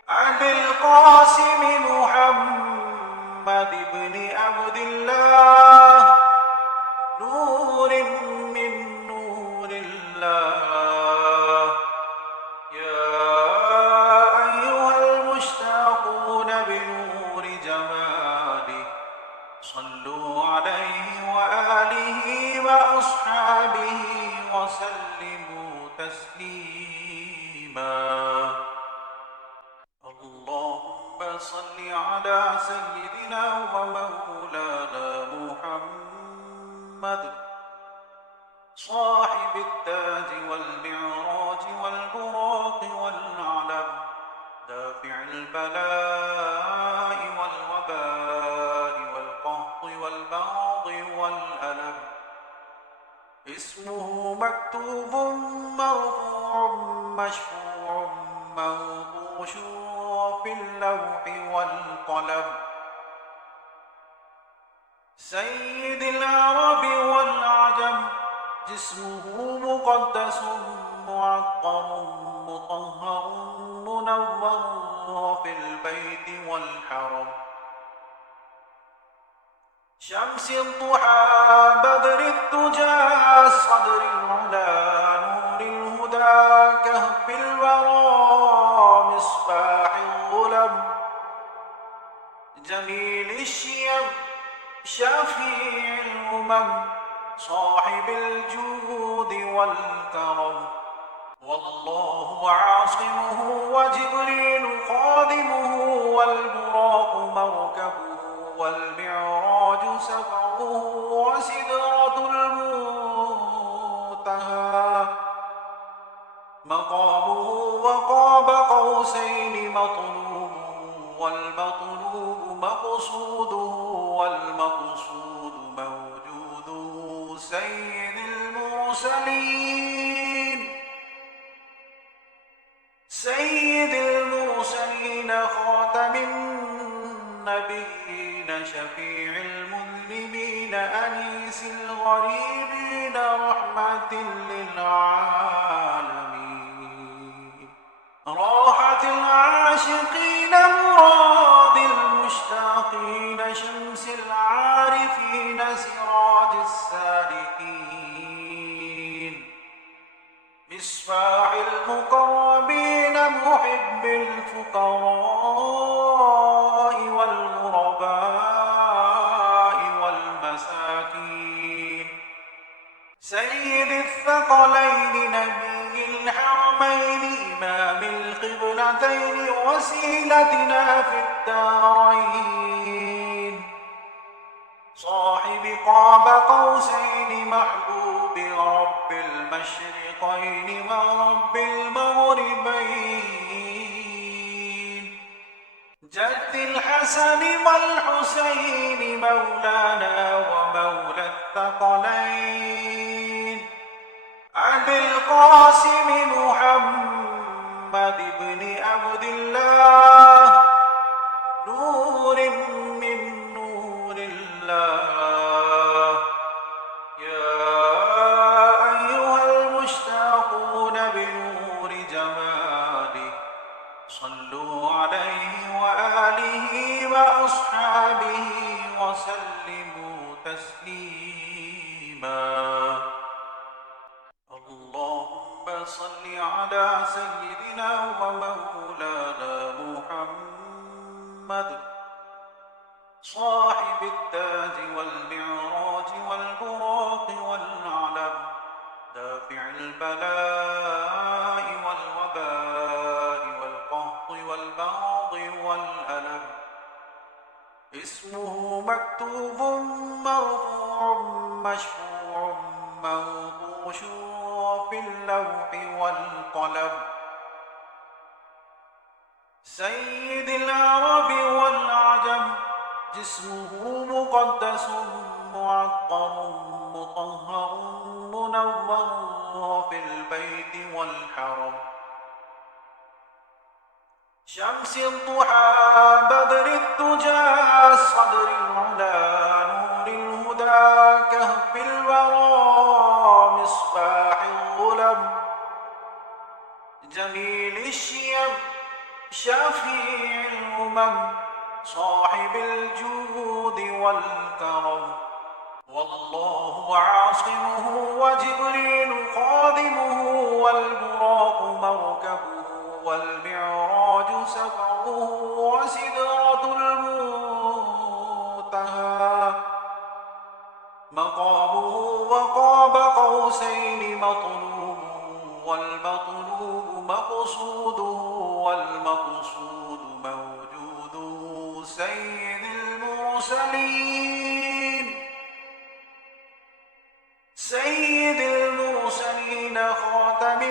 أبي القاسم محمد بن عبد الله نور من نور الله يا أيها المشتاقون بنور جماله صلوا عليه وآله وأصحابه وسلموا تسليما اللهم صل على سيدنا ومولانا محمد صاحب التاج والمعراج والبراق والعلم دافع البلاء والوباء والقهط والبغض والألم اسمه مكتوب مرفوع مشفوع موضوع في اللوح والقلم سيد العرب والعجم جسمه مقدس معطر مطهر منور في البيت والحرم شمس الضحى بدر الدجى صدر العلا نور الهدى كهف الورى مصباح الظلم جميل الشيم شفيع الأمم صاحب الجود والكرم والله عاصمه وجبريل خادمه والبراق مركبه والمعراج سفره وسدرة المنتهى مقامه وقاب قوسين مطلوب والمطلوب مقصوده والمقصود موجوده سيد المرسلين خاتم النبيين شفيع المذنبين أنيس الغريبين رحمة للعالمين راحة العاشقين مراد المشتاقين شمس العارفين سراج السالكين مصباح المقربين محب الفقراء والغرباء والمساكين سيد الثقلين نبي الحرمين إمام القبلتين وسيلتنا في الدارين صاحب قاب قوسين محبوب رب المشرقين ورب المغربين جد الحسن والحسين مولانا ومولى الثقلين أبي القاسم محمد بن عبد الله نور من نور الله يا أيها المشتاقون بنور جماله صلوا عليه وآله وأصحابه وسلموا تسليما اللهم صل على سيدنا ومولانا محمد صاحب التاج والمعراج والبراق والعلم دافع البلاء والوباء والقهط والبغض والألم اسمه مكتوب مرفوع مشفوع موضوع في اللوح والقلم سيد العرب والعجم جسمه مقدس معطر مطهر منور في البيت والحرم شمس الضحى بدر الدجى صدر العلا نور الهدى كهف الورى مصباح الظلم جميل الشيم شفيع الأمم صاحب الجود والكرم والله عاصمه وجبريل خادمه والبراق مركبه والمعراج سفره وسدرة المنتهى مقامه وقاب قوسين مطلوب والمطلوب مقصوده والمقصود موجوده سيد المرسلين خاتم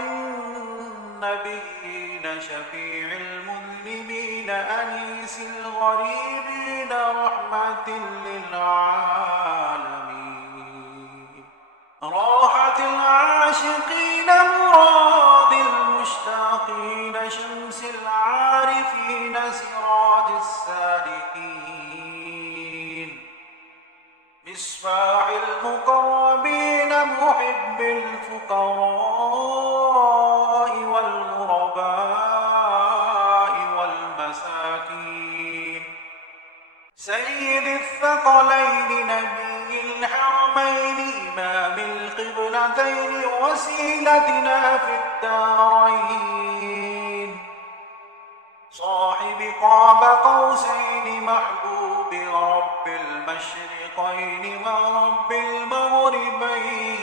النبيين شفيع المذنبين أنيس الغريبين رحمة للعالمين راحة العاشقين مراد المشتاقين شمس العارفين سراج السالكين مصباح المقربين محب الفقراء والغرباء والمساكين سيد الثقلين نبي الحرمين إمام القبلتين وسيلتنا في الدارين صاحب قاب قوسين محبوب رب المشرقين ورب المغربين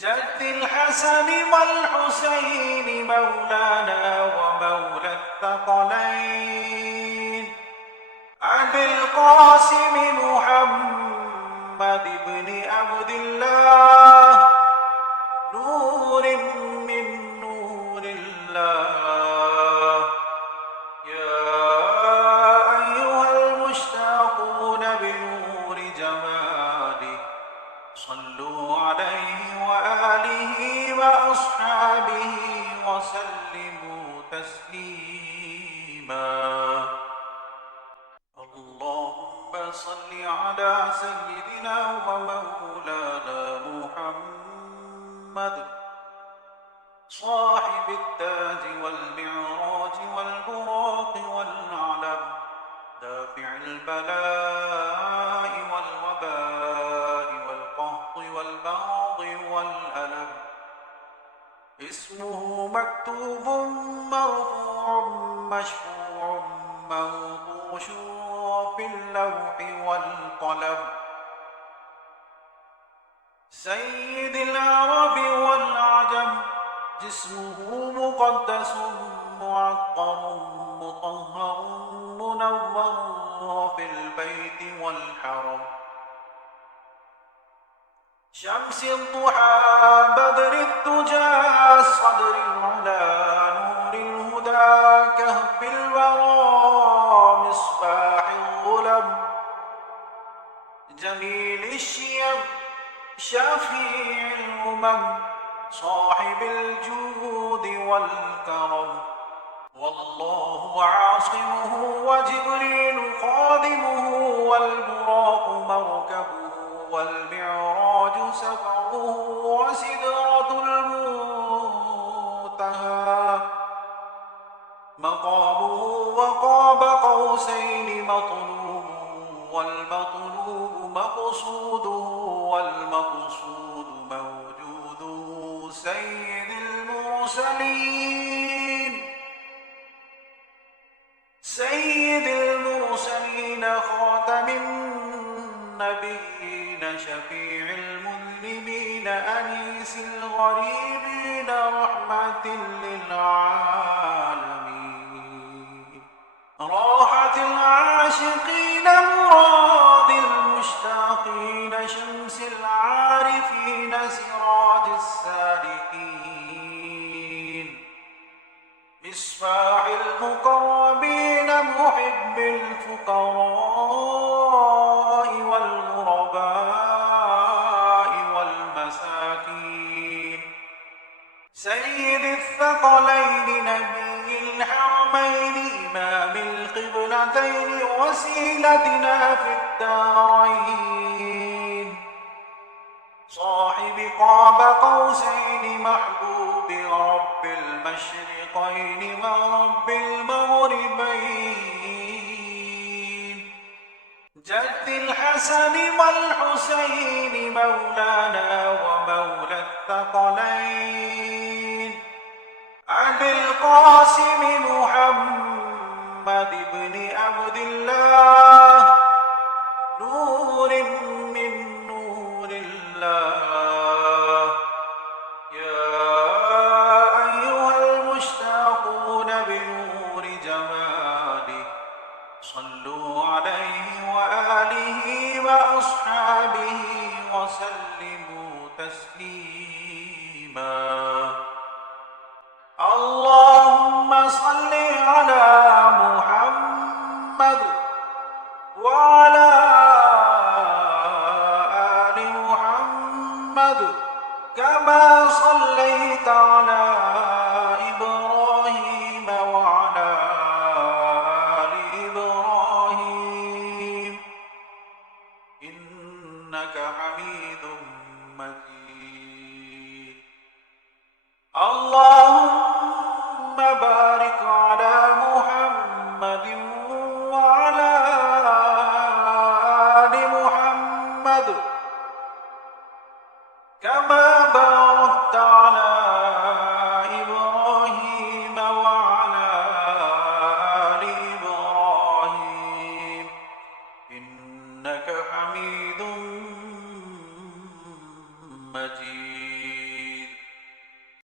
جد الحسن والحسين مولانا ومولى الثقلين أبي القاسم محمد بن عبد الله نور من نور الله يا أيها المشتاقون بنور جماله صلوا عليه وآله وأصحابه وسلموا تسليما اللهم صل على سيدنا ومولانا محمد صاحب التاج والمعراج والبراق والعلم دافع البلاء والوباء والقهط والبغض والألم اسمه مكتوب مرفوع مشفوع منقوش في اللوح والقلم سيد العرب والعجم جسمه مقدس معطر مطهر منور في البيت والحرم شمس الضحى بدر الدجى صدر العلا نور الهدى كهف الورى مصباح الظلم جميل الشيم شفيع الأمم صاحب الجود والكرم والله عاصمه وجبريل خادمه والبراق مركبه والمعراج سفره وسدرة المنتهى مقامه وقاب قوسين مطلوب والمطلوب مقصوده والمقصود موجوده سيد المرسلين خاتم النبيين شفيع المذنبين أنيس الغريبين رحمة للعالمين راحة العاشقين مراد المشتاقين شمس العارفين سراج السالكين مصباح المقربين محب الفقراء الثقلين نبي الحرمين إمام القبلتين وسيلتنا في الدارين صاحب قاب قوسين محبوب رب المشرقين ورب المغربين جد الحسن والحسين مولانا ومولى الثقلين أبي القاسم محمد بن عبد الله نور من نور الله يا أيها المشتاقون بنور جماله صلوا عليه وآله وأصحابه وسلموا تسليما اللهم صل على محمد وعلى آل محمد كما صليت على إبراهيم